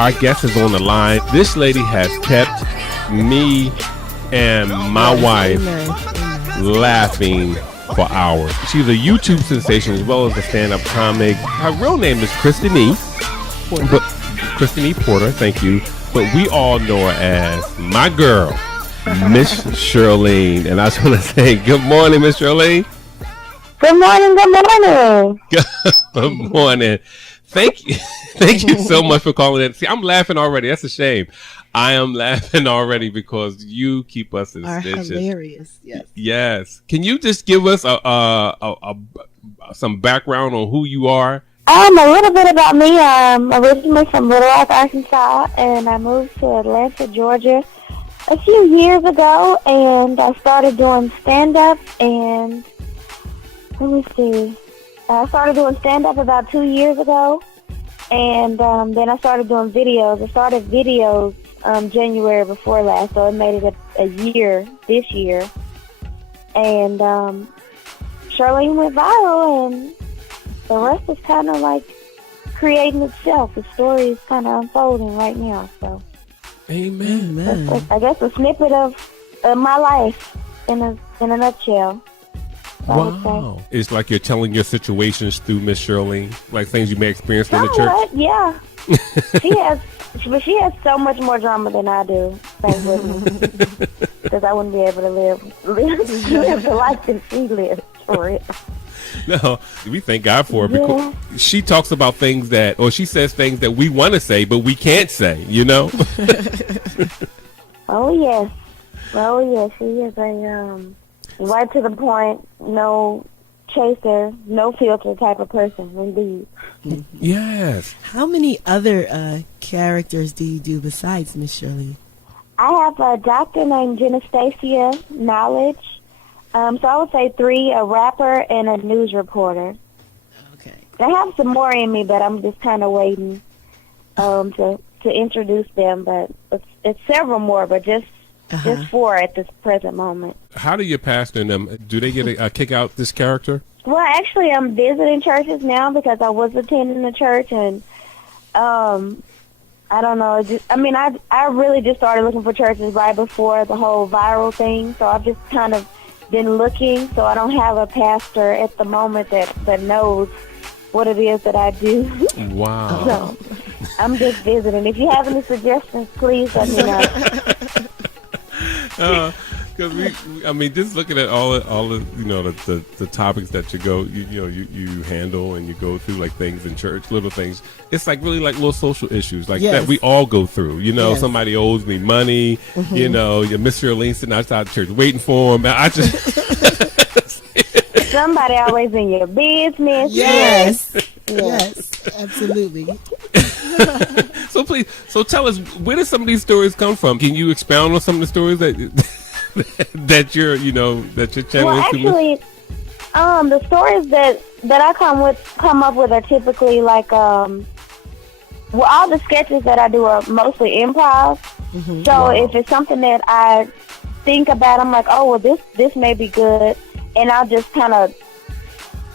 our guest is on the line. This lady has kept me and my wife laughing for hours. She's a YouTube sensation as well as a stand-up comic. Her real name is Kristen E. Porter, thank you. But we all know her as my girl, Miss Shirleen. And I just want to say good morning, Miss Shirleen. Good morning, good morning. Good morning. Thank you so much for calling in. See, I'm laughing already. That's a shame. I am laughing already because you keep us in stitches. Hilarious. Yes. Yes. Can you just give us some background on who you are? A little bit about me. I'm originally from Little Rock, Arkansas, and I moved to Atlanta, Georgia a few years ago, and I started doing stand-up, and let me see. I started doing stand-up about 2 years ago, and then I started doing videos. I started videos January before last, so it made it a year this year. And Shirley went viral, and the rest is kind of like creating itself. The story is kind of unfolding right now. So, amen. That's, I guess, a snippet of my life in a nutshell. Wow. It's like you're telling your situations through Miss Shirley, like things you may experience in the church. Yeah. She has so much more drama than I do. Thank goodness. Because I wouldn't be able to live the life that she lives for it. No, we thank God for it because she talks about things she says things that we want to say, but we can't say, you know? Oh, yes. She is a right to the point, no chaser, no filter type of person, indeed. Yes. How many other characters do you do besides Miss Shirley? I have a doctor named Genastasia Knowledge. So I would say 3, a rapper and a news reporter. Okay. I have some more in me, but I'm just kind of waiting to introduce them. But it's several more, but just 4 at this present moment. How do your pastor and them, do they get a kick out this character? Well, actually, I'm visiting churches now because I was attending the church, and I don't know. I really just started looking for churches right before the whole viral thing, so I've just kind of been looking. So I don't have a pastor at the moment that knows what it is that I do. Wow. So I'm just visiting. If you have any suggestions, please let me know. Because just looking at all the the topics that you handle and you go through, like things in church, little things. It's like really like little social issues like that we all go through. Somebody owes me money. Your Miss Shirley sitting outside the church waiting for him. I just somebody always in your business. Yes, absolutely. So tell us, where do some of these stories come from? Can you expound on some of the stories that you're channeling? Well, actually, the stories that I come up with are typically like all the sketches that I do are mostly improv. So if it's something that I think about, I'm like, oh well, this may be good, and I'll just kind of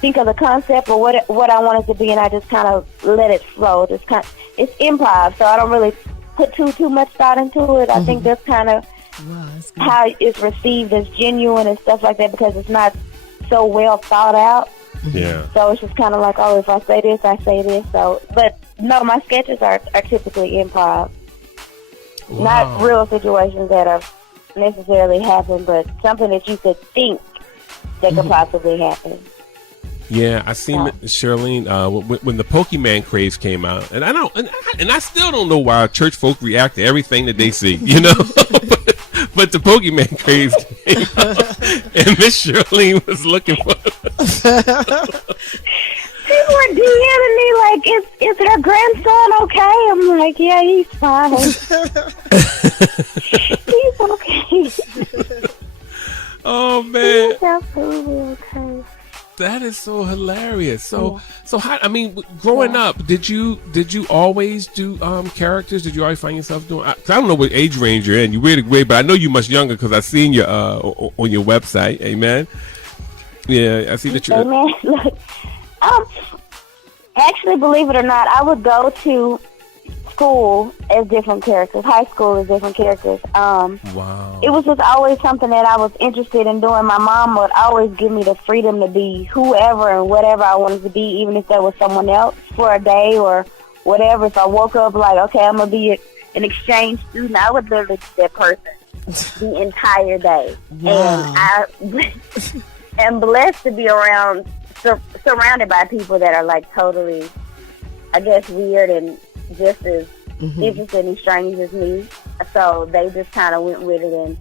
think of the concept or what I want it to be, and I just kind of let it flow. It's improv, so I don't really put too much thought into it. I think that's kind of how it's received as genuine and stuff like that, because it's not so well thought out. Yeah. So it's just kind of like, oh, if I say this, I say this. So, but no, my sketches are typically improv. Wow. Not real situations that have necessarily happened, but something that you could think that could possibly happen. Yeah, I seen Shirley when the Pokemon craze came out, and I still don't know why church folk react to everything that they see, but the Pokemon craze came out, and Miss Shirley was looking for. People were DMing me like, "Is her grandson okay?" I'm like, "Yeah, he's fine. He's okay." Oh man, he's absolutely okay. That is so hilarious. So how? Growing up, did you always do characters? Did you always find yourself doing? I don't know what age range you're in. You really great, but I know you're much younger because I seen you on your website. Amen. Yeah, I see that you're. Amen. Look, actually, believe it or not, I would go to school as different characters, high school as different characters. Wow. It was just always something that I was interested in doing. My mom would always give me the freedom to be whoever and whatever I wanted to be, even if there was someone else for a day or whatever. If I woke up like, okay, I'm going to be an exchange student, I would literally be that person the entire day. Wow. And I am blessed to be around, surrounded by people that are like totally, I guess, weird and just as interested and strange as me. So they just kind of went with it, and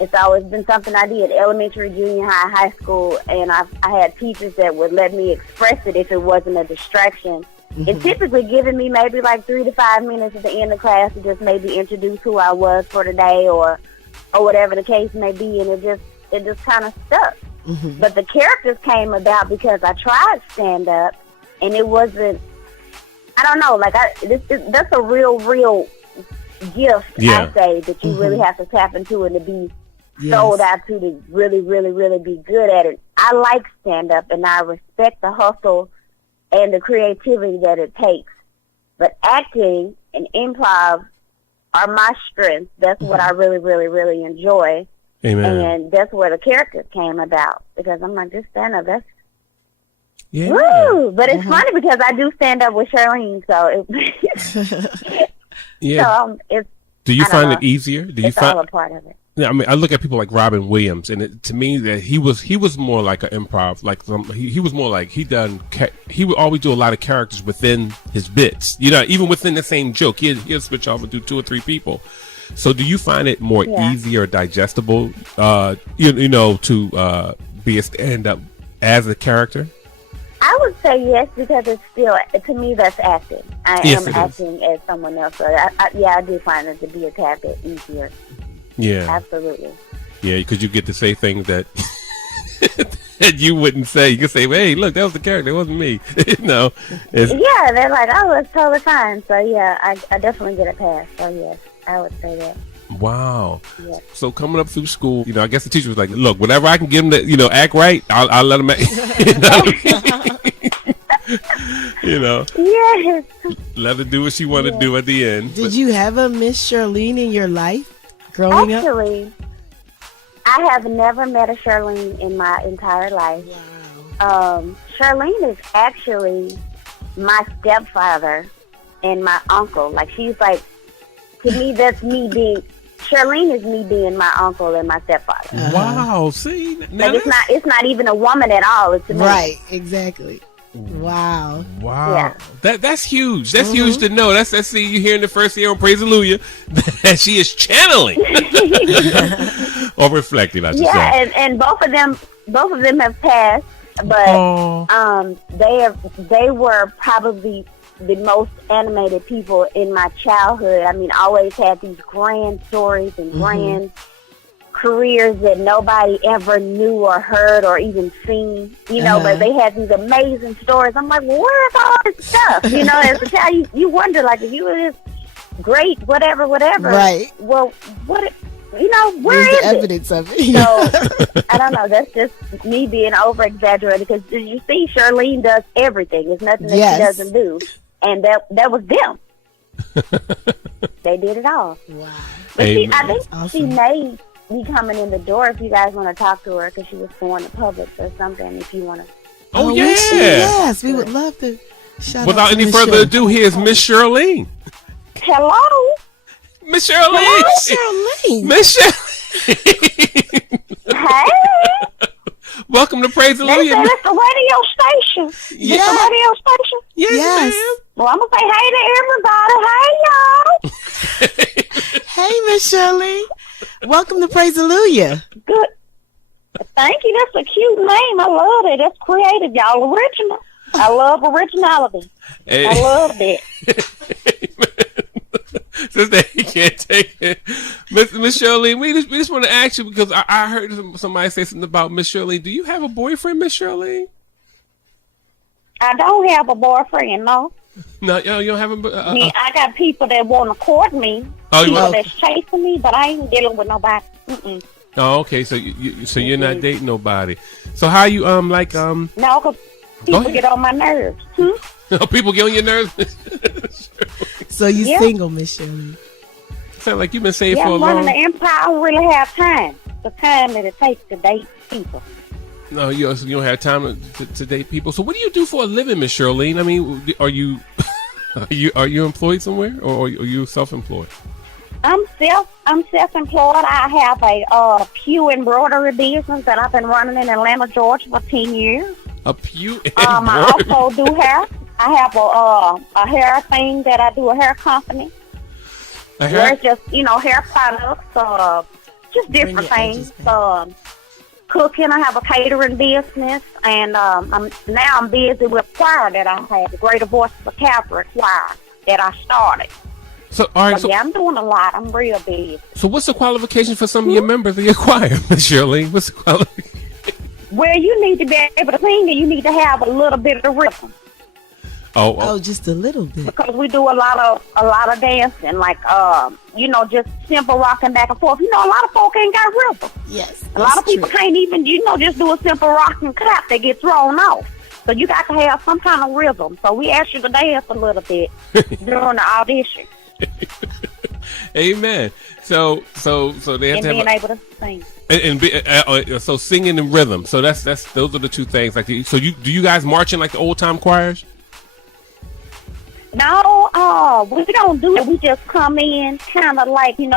it's always been something I did, elementary, junior high, high school, and I had teachers that would let me express it if it wasn't a distraction. It's typically giving me maybe like 3 to 5 minutes at the end of class to just maybe introduce who I was for the day or whatever the case may be, and it just kind of stuck. But the characters came about because I tried stand-up, and it wasn't, I don't know, like that's a real gift, I say, that you really have to tap into and to be sold out to really, really, really be good at it. I like stand-up, and I respect the hustle and the creativity that it takes. But acting and improv are my strengths. That's what I really, really, really enjoy. Amen. And that's where the characters came about, because I'm like, this stand-up, that's woo! But it's funny because I do stand up with Shirleen, so it's. Do you find it easier? Do you it's find all a part of it? Yeah, I mean, I look at people like Robin Williams, and to me, that he was more like an improv. Like he was more like he would always do a lot of characters within his bits. You know, even within the same joke, he'd switch off and do 2 or 3 people. So, do you find it more easy or digestible? You know, to be a stand up as a character. I would say yes, because it's still, to me, that's acting. I am acting as someone else. So I do find it to be a tad bit easier. Yeah. Absolutely. Yeah, because you get to say things that that you wouldn't say. You can say, hey, look, that was the character. It wasn't me. No. Yeah, they're like, oh, it's totally fine. So, yeah, I definitely get a pass. So, yes, I would say that. Wow. Yeah. So coming up through school, you know, I guess the teacher was like, look, whenever I can get him to, you know, act right, I'll let him act. You know? Yes. Let her do what she want to do at the end. Did you have a Miss Shirleen in your life growing up? Actually, I have never met a Shirleen in my entire life. Wow. Shirleen is actually my stepfather and my uncle. Like, she's like, to me, that's me being, Shirleen is me being my uncle and my stepfather. Wow, see? Now like, it's not even a woman at all. It's a man. Right, exactly. Wow. Wow. Yeah. That's huge. That's huge to know. That's see, you hearing the first here on PraisEluJAH that she is channeling. Or reflecting, I should say. Yeah, and both of them have passed, but they were probably the most animated people in my childhood. I mean, always had these grand stories and grand careers that nobody ever knew or heard or even seen, you know, but they had these amazing stories. I'm like, well, where's all this stuff? You know, as a child, you wonder, like, if you were this great, whatever, right? Well, what, you know, where's the evidence of it? So, I don't know, that's just me being over-exaggerated, because you see, Shirleen does everything. There's nothing that she doesn't do. And that was them. They did it all. Wow. But I think she may be coming in the door if you guys want to talk to her, because she was going to Publix or something, if you want to. Oh, yeah. Yes, we would love to. Without any further ado, here's Miss Shirleen. Hello? Miss Shirleen. Hello, Shirleen. Miss Shirleen. Hey. Welcome to PraisEluJAH. It's the radio station. Yeah. It's the radio station? Yes, ma'am. Well, I'm going to say hey to everybody. Hey, y'all. Hey, Miss Shirley. Welcome to PraisEluJAH. Good. Thank you. That's a cute name. I love it. That's creative, y'all. Original. I love originality. Hey. I love it. Sister, he can't take it. Miss Shirley, we just want to ask you, because I heard somebody say something about Miss Shirley. Do you have a boyfriend, Miss Shirley? I don't have a boyfriend, no. No, you don't have a... I mean, I got people that want to court me. Oh, people that's chasing me, but I ain't dealing with nobody. Mm-mm. Oh, okay. So you're not dating nobody. So how you No, because people get on my nerves. People get on your nerves. So you single, Miss Shirley? Sound like you've been saved for a I'm long running the empire. I don't really have time. The time that it takes to date people. No, you don't have time to date people. So what do you do for a living, Miss Shirley? I mean, are you are you employed somewhere, or are you self-employed? I'm self-employed. I have a pew embroidery business that I've been running in Atlanta, Georgia for 10 years. A pew embroidery. I also do hair. I have a hair thing that I do, a hair company. A hair? Where it's just, hair products, just different things. Cooking, I have a catering business, and I'm busy with choir that I have, the Greater Voices of Calvary choir that I started. So, all right. I'm doing a lot. I'm real busy. So what's the qualification for some of your members of your choir, Miss Shirley? What's the qualification? Well, you need to be able to sing, and you need to have a little bit of rhythm. Oh, just a little bit. Because we do a lot of dancing, like just simple rocking back and forth. A lot of folk ain't got rhythm. Yes, a lot of people can't even just do a simple rocking clap. They get thrown off. So you got to have some kind of rhythm. So we ask you to dance a little bit during the audition. Amen. So they have to being able to sing. So singing and rhythm. So that's those are the two things. Like, so do you guys march in like the old time choirs? No, we don't do it. We just come in kind of like, we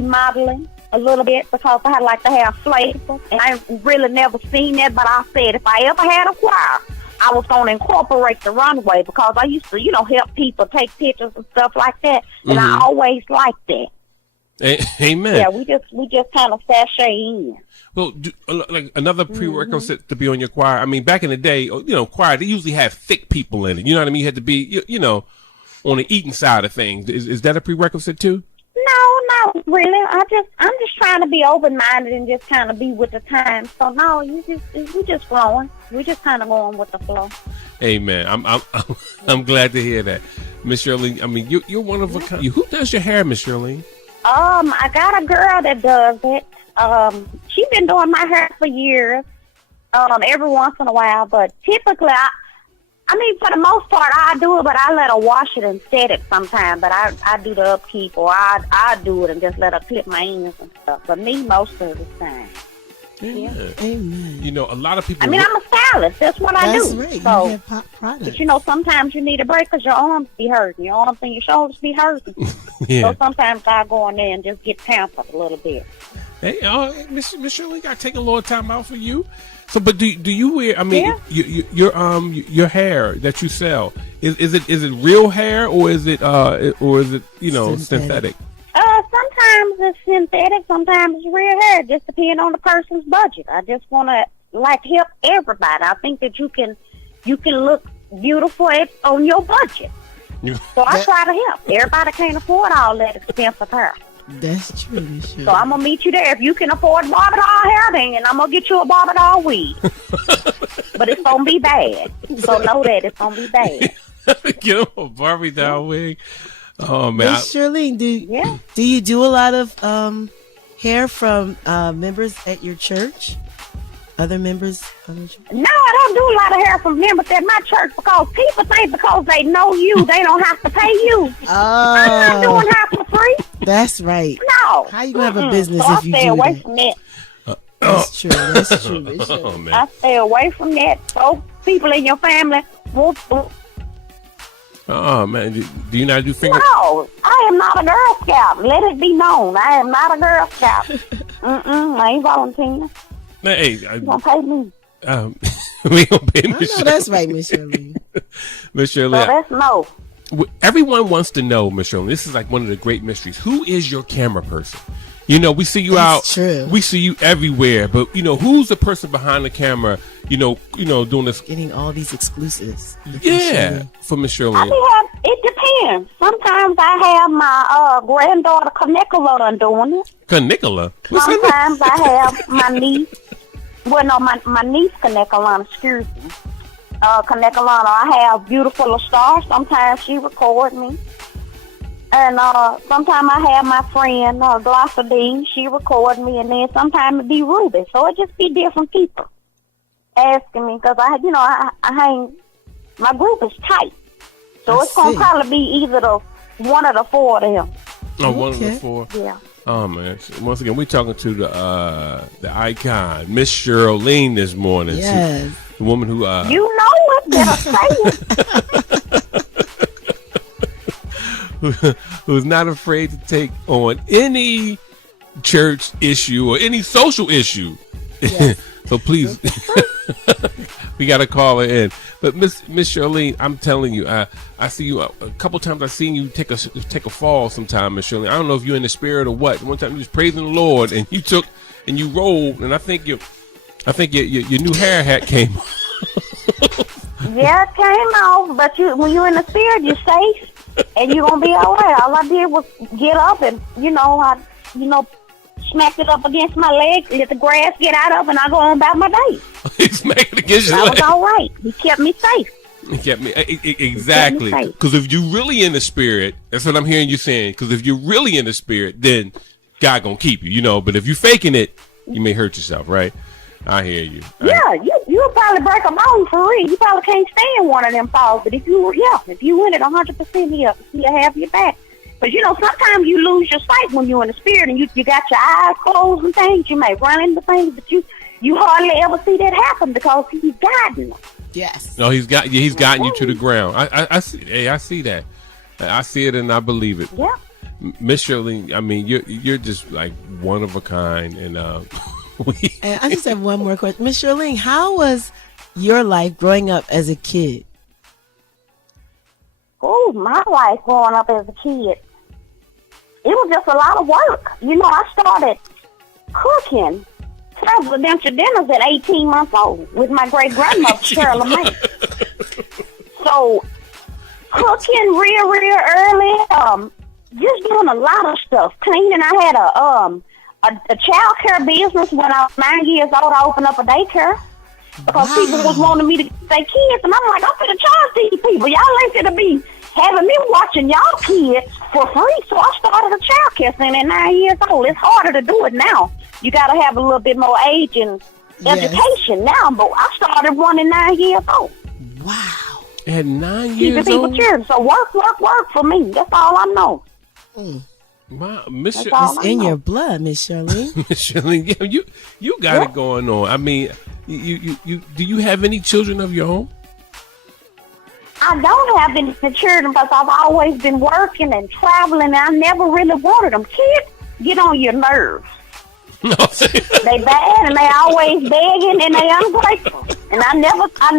modeling a little bit because I like to have flavor. And I really never seen that, but I said if I ever had a choir, I was going to incorporate the runway because I used to, help people take pictures and stuff like that. And I always liked that. Amen. Yeah, we just kind of sashay in. Well, like another prerequisite to be on your choir. I mean, back in the day, choir, they usually had thick people in it. You know what I mean? You had to be, on the eating side of things. Is that a prerequisite too? No, not really. I'm just trying to be open-minded and just kind of be with the time. So no, we just flowing. We just kind of going with the flow. Amen. I'm glad to hear that, Miss Shirley. I mean, you're one of a kind. Who does your hair, Miss Shirley? I got a girl that does it. She's been doing my hair for years. Every once in a while, but typically I mean, for the most part, I do it, but I let her wash it and set it sometimes. But I do the upkeep, or I do it and just let her clip my ends and stuff. But me, most of the time. Amen. Yeah. Amen. A lot of people. I mean, I'm a stylist. That's what I do. That's right. So, you have pop products. But sometimes you need a break because your arms be hurting. Your arms and your shoulders be hurting. Yeah. So sometimes I go in there and just get pampered a little bit. Hey, Miss Shirley, got to take a little time out for you. So, but do you wear? I mean, your hair that you sell is it real hair or is it synthetic? Sometimes it's synthetic, sometimes it's real hair. Just depending on the person's budget. I just want to help everybody. I think that you can look beautiful on your budget. So I try to help. Everybody can't afford all that expensive hair. That's true, Miss Shirley. So I'm gonna meet you there. If you can afford barber doll hair, then I'm gonna get you a barber doll wig. But it's gonna be bad. So know that it's gonna be bad. Get him a Barbie doll wig. Oh man, Miss Shirley, do you do a lot of hair from members at your church? Other members of the church? No, I don't do a lot of hair from members at my church because people think because they know you, they don't have to pay you. Oh, I'm not doing hair for free. That's right. No. How you gonna have a business so if you do I stay away that? from that. That's true. That's true. Miss Shirley. Oh man. I stay away from that. So people in your family won't. Oh man, do you not do finger? No, I am not a Girl Scout. Let it be known, I am not a Girl Scout. I ain't volunteering. Hey, You gonna pay me? we gonna pay I Miss know that's right, Miss Shirley. Miss Shirley. So that's no. Everyone wants to know, Miss Shirley. This is like one of the great mysteries. Who is your camera person? We see you out. True. We see you everywhere, but who's the person behind the camera? Doing this. Getting all these exclusives. Yeah, for Miss Shirley. It depends. Sometimes I have my granddaughter Canicola doing it. Canicola? Sometimes I have my niece. Well, no, my niece Canicola, excuse me. Canicola, I have Beautiful Star. Sometimes she record me. And sometimes I have my friend Glossa Dean. She record me, and then sometimes it be Ruby. So it just be different people asking me because I hang. My group is tight, so it's gonna probably be either the one of the four of them. Oh, one of the four. Yeah. Oh man! Once again, we're talking to the icon, Miss Shirleen, this morning. Yes. The woman who You know it, better say it. who's not afraid to take on any church issue or any social issue. Yes. So please, we got to call her in. But Miss Shirley, I'm telling you, I see you a couple times. I've seen you take a fall sometime, Miss Shirley. I don't know if you're in the spirit or what. One time you was praising the Lord and you rolled, and I think your new hair hat came off. Yeah, it came off, but when you're in the spirit, you're safe and you're gonna be all right. All I did was get up and smacked it up against my leg, let the grass get out of, and I go on about my day. He smacked it against your leg. I was all right. He kept me safe. He kept me exactly. Because if you're really in the spirit, that's what I'm hearing you saying. Because if you're really in the spirit, then God gonna keep you, But if you're faking it, you may hurt yourself, right? I hear you. Yeah, you'll probably break a bone for real. You probably can't stand one of them falls. But if you win it 100%, he'll have your back. But sometimes you lose your sight when you're in the spirit, and you got your eyes closed and things. You may run into things, but you hardly ever see that happen because he's guiding them. Yes. No, he's gotten you to the ground. I see. Hey, I see that. I see it and I believe it. Yeah. Miss Shirley, I mean, you're just like one of a kind, and And I just have one more question, Miss Shirley. How was your life growing up as a kid? Oh, my life growing up as a kid. It was just a lot of work. I started cooking presidential dinners at 18 months old with my great-grandmother, Shirley. So, cooking real early, just doing a lot of stuff. Cleaning. I had a child care business when I was 9 years old. I opened up a daycare because people was wanting me to get their kids. And I'm like, I'm finna charge these people. Y'all ain't finna be having me watching y'all kids for free. So I started a child care center at 9 years old. It's harder to do it now. You got to have a little bit more age and education now. But I started one at 9 years old. Wow. At 9 years Keeping people old? children. So work for me. That's all I know. Wow, Miss It's in your blood, Miss Shirley. Miss Shirley, you got it going on. I mean, you do you have any children of your own? I don't have any children because I've always been working and traveling, and I never really wanted them. Kids get on your nerves. No. They bad and they always begging and they ungrateful. And I never saw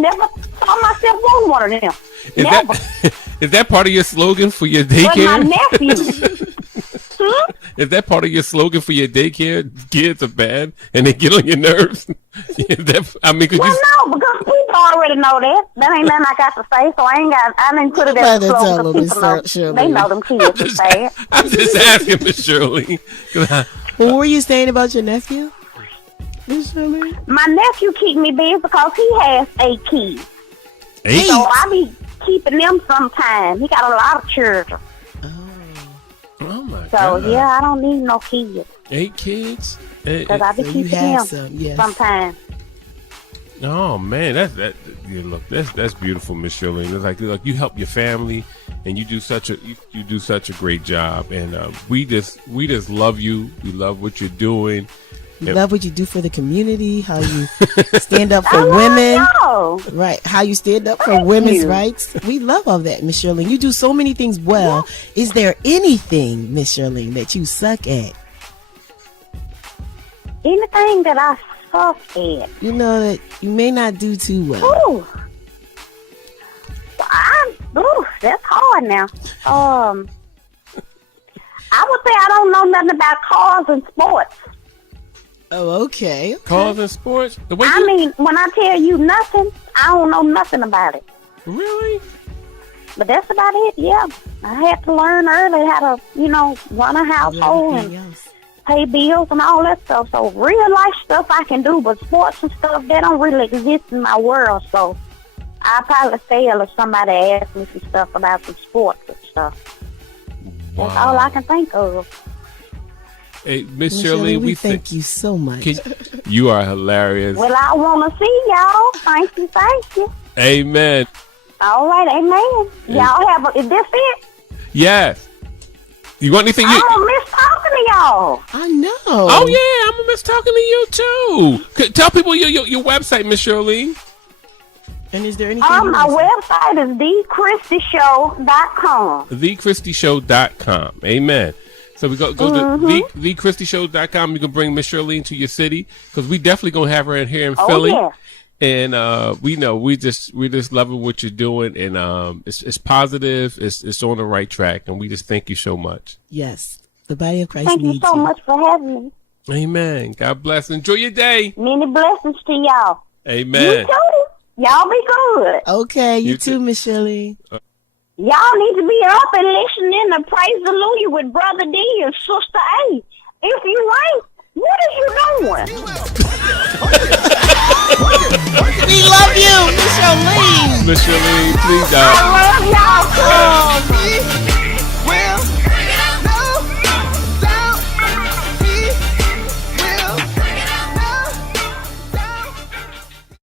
myself want one of them. Is that part of your slogan for your daycare? But my nephew. Is that part of your slogan for your daycare? Kids are bad and they get on your nerves. No, because people already know that. That ain't nothing I got to say, so I didn't put it as a slogan. People know, they know them kids are bad. I'm just asking, Miss Shirley. What were you saying about your nephew, Miss Shirley? My nephew keep me busy because he has 8 kids. 8? So I be keeping them sometime. He got a lot of children. Oh my so, God. yeah, I don't need no kids. 8 kids? Because I be keeping them sometimes. Oh man, that's beautiful, Miss Shirley. It's like you help your family, and you do such a great job. And we just love you. We love what you're doing. We love what you do for the community. How you stand up for women, right? How you stand up for women's rights. We love all that, Miss Shirley. You do so many things well. Is there anything, Miss Shirley, that you suck at? Anything that I suck at? That you may not do too well. Ooh, that's hard now. I would say I don't know nothing about cars and sports. Oh, okay. Cars and sports? I mean, when I tell you nothing, I don't know nothing about it. Really? But that's about it, yeah. I had to learn early how to, run a household and pay bills and all that stuff. So real life stuff I can do, but sports and stuff, they don't really exist in my world. So I'll probably fail if somebody asks me some stuff about some sports and stuff. Wow. That's all I can think of. Hey, Miss Shirley, we thank you so much. You are hilarious. Well, I want to see y'all. Thank you. Amen. All right, amen. Y'all is this it? Yes. You want anything? I'm gonna miss talking to y'all. I know. Oh yeah, I'm gonna miss talking to you too. Tell people your website, Miss Shirley. And is there anything? My website is thechristyshow.com. Thechristyshow.com. Amen. So we go to thechristyshow.com. You can bring Miss Shirley to your city because we definitely gonna have her in here in Philly. Yeah. And we know we just loving what you're doing, and it's positive. It's on the right track, and we just thank you so much. Yes, the body of Christ. Thank you so much for having me. Amen. God bless. Enjoy your day. Many blessings to y'all. Amen. You too. Y'all be good. Okay, you too, Miss Shirley. Y'all need to be up and listening to PraisEluJAH with Brother D and Sister A. If you ain't, what are you doing? We love you, Miss Shirley. Miss Shirley, please. I love y'all too. Oh,